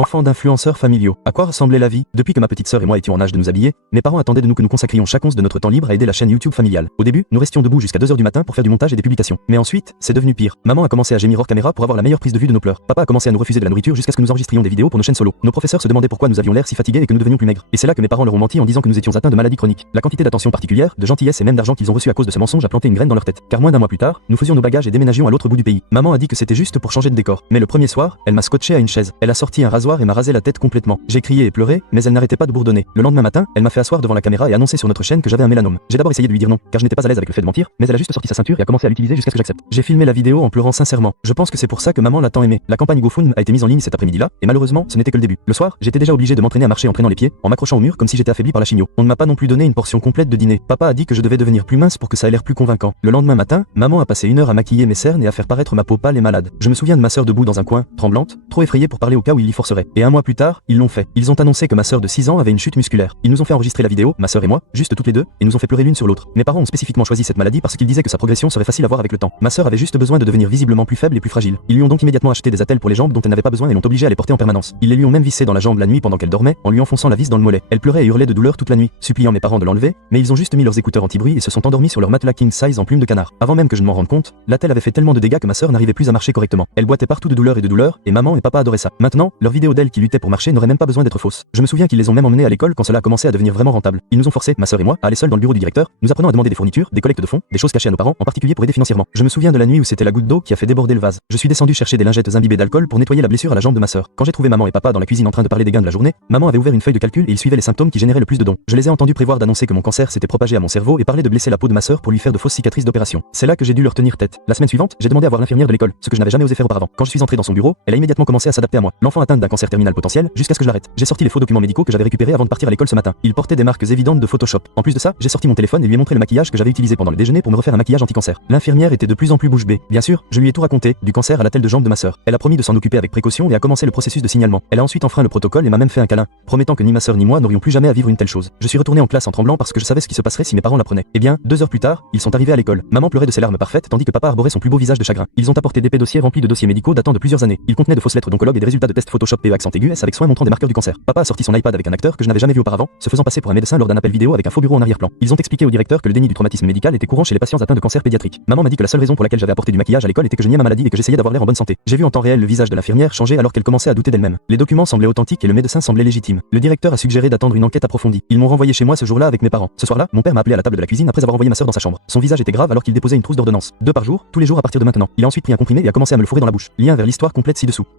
Enfants d'influenceurs familiaux. À quoi ressemblait la vie? Depuis que ma petite sœur et moi étions en âge de nous habiller, mes parents attendaient de nous que nous consacrions chaque once de notre temps libre à aider la chaîne YouTube familiale. Au début, nous restions debout jusqu'à 2h du matin pour faire du montage et des publications. Mais ensuite, c'est devenu pire. Maman a commencé à gémir hors caméra pour avoir la meilleure prise de vue de nos pleurs. Papa a commencé à nous refuser de la nourriture jusqu'à ce que nous enregistrions des vidéos pour nos chaînes solo. Nos professeurs se demandaient pourquoi nous avions l'air si fatigués et que nous devenions plus maigres. Et c'est là que mes parents leur ont menti en disant que nous étions atteints de maladies chroniques. La quantité d'attention particulière, de gentillesse et même d'argent qu'ils ont reçu à cause de ce mensonge a planté une graine dans leur tête. Car moins d'un mois plus tard, nous faisions nos bagages et déménagions à l'autre bout du pays. Maman a dit que c'était juste pour changer de décor. Mais le premier soir, elle m'a scotché à une chaise. Elle a sorti un rasoir et m'a rasé la tête complètement. J'ai crié et pleuré, mais elle n'arrêtait pas de bourdonner. Le lendemain matin, elle m'a fait asseoir devant la caméra et annoncer sur notre chaîne que j'avais un mélanome. J'ai d'abord essayé de lui dire non, car je n'étais pas à l'aise avec le fait de mentir, mais elle a juste sorti sa ceinture et a commencé à l'utiliser jusqu'à ce que j'accepte. J'ai filmé la vidéo en pleurant sincèrement. Je pense que c'est pour ça que maman l'a tant aimé. La campagne GoFund a été mise en ligne cet après-midi-là, et malheureusement, ce n'était que le début. Le soir, j'étais déjà obligé de m'entraîner à marcher en traînant les pieds, en m'accrochant au mur comme si j'étais affaibli par la chimio. On ne m'a pas non plus donné une portion complète de dîner. Papa a dit que je devais devenir plus mince pour que ça ait l'air plus convaincant. Le lendemain matin, maman a passé 1 heure à maquiller mes cernes et à faire paraître ma peau pâle et malade. Je me souviens de ma sœur debout dans un coin, tremblante, trop effrayée pour parler au cas où il y forcerait. Et 1 mois plus tard, ils l'ont fait. Ils ont annoncé que ma sœur de 6 ans avait une chute musculaire. Ils nous ont fait enregistrer la vidéo, ma sœur et moi, juste toutes les deux, et nous ont fait pleurer l'une sur l'autre. Mes parents ont spécifiquement choisi cette maladie parce qu'ils disaient que sa progression serait facile à voir avec le temps. Ma sœur avait juste besoin de devenir visiblement plus faible et plus fragile. Ils lui ont donc immédiatement acheté des attelles pour les jambes dont elle n'avait pas besoin et l'ont obligée à les porter en permanence. Ils les lui ont même vissé dans la jambe la nuit pendant qu'elle dormait, en lui enfonçant la vis dans le mollet. Elle pleurait et hurlait de douleur toute la nuit, suppliant mes parents de l'enlever, mais ils ont juste mis leurs écouteurs anti-bruit et se sont endormis sur leur matelas king size en plume de canard. Avant même que je ne m'en rende compte, l'attelle avait fait tellement de dégâts que ma sœur n'arrivait plus à marcher correctement. Elle boitait partout de douleur, et maman et papa adoraient ça. Maintenant, leur vidéo d'elle qui luttait pour marcher n'aurait même pas besoin d'être fausse. Je me souviens qu'ils les ont même emmenés à l'école quand cela a commencé à devenir vraiment rentable. Ils nous ont forcé, ma sœur et moi, à aller seuls dans le bureau du directeur, nous apprenant à demander des fournitures, des collectes de fonds, des choses cachées à nos parents, en particulier pour aider financièrement. Je me souviens de la nuit où c'était la goutte d'eau qui a fait déborder le vase. Je suis descendu chercher des lingettes imbibées d'alcool pour nettoyer la blessure à la jambe de ma sœur. Quand j'ai trouvé maman et papa dans la cuisine en train de parler des gains de la journée, maman avait ouvert une feuille de calcul et il suivait les symptômes qui généraient le plus de dons. Je les ai entendus prévoir d'annoncer que mon cancer s'était propagé à mon cerveau et parler de blesser la peau de ma sœur pour lui faire de fausses cicatrices d'opération. C'est là que j'ai dû leur tenir tête. La semaine suivante, j'ai demandé à voir l'infirmière de l'école, ce que je n'avais jamais osé faire auparavant. Quand je suis entré dans son bureau, elle a immédiatement commencé à s'adapter à moi. L'enfant atteint d'un cancer terminal potentiel, jusqu'à ce que je l'arrête. J'ai sorti les faux documents médicaux que j'avais récupérés avant de partir à l'école ce matin. Ils portaient des marques évidentes de Photoshop. En plus de ça, j'ai sorti mon téléphone et lui ai montré le maquillage que j'avais utilisé pendant le déjeuner pour me refaire un maquillage anti-cancer. L'infirmière était de plus en plus bouche bée. Bien sûr, je lui ai tout raconté, du cancer à l'attelle de jambe de ma sœur. Elle a promis de s'en occuper avec précaution et a commencé le processus de signalement. Elle a ensuite enfreint le protocole et m'a même fait un câlin, promettant que ni ma sœur ni moi n'aurions plus jamais à vivre une telle chose. Je suis retourné en classe en tremblant parce que je savais ce qui se passerait si mes parents l'apprenaient. Eh bien, 2 heures plus tard, ils sont arrivés à l'école. Maman pleurait de ses larmes parfaites tandis que papa arborait son plus beau visage de chagrin. Ils ont apporté d'épais dossiers remplis de dossiers médicaux datant de plusieurs années. Ils contenaient de fausses lettres d'oncologue et des résultats de tests Photoshop PE accent aigu S avec soin montrant des marqueurs du cancer. Papa a sorti son iPad avec un acteur que je n'avais jamais vu auparavant, se faisant passer pour un médecin lors d'un appel vidéo avec un faux bureau en arrière-plan. Ils ont expliqué au directeur que le déni du traumatisme médical était courant chez les patients atteints de cancer pédiatrique. Maman m'a dit que la seule raison pour laquelle j'avais apporté du maquillage à l'école était que je niais ma maladie et que j'essayais d'avoir l'air en bonne santé. J'ai vu en temps réel le visage de l'infirmière changer alors qu'elle commençait à douter d'elle-même. Les documents semblaient authentiques et le médecin semblait légitime. Le directeur a suggéré d'attendre une enquête approfondie. Ils m'ont renvoyé chez moi ce jour-là avec mes parents. Ce soir-là, mon père m'a appelé à la table de la cuisine après avoir envoyé ma sœur dans sa chambre. Son visage était grave alors qu'il déposait une trousse d'ordonnance. 2 par jour, tous les jours à partir de maintenant. Il a ensuite pris un comprimé et a commencé à me le fourrer dans la bouche. Lien vers l'histoire complète ci-dessous.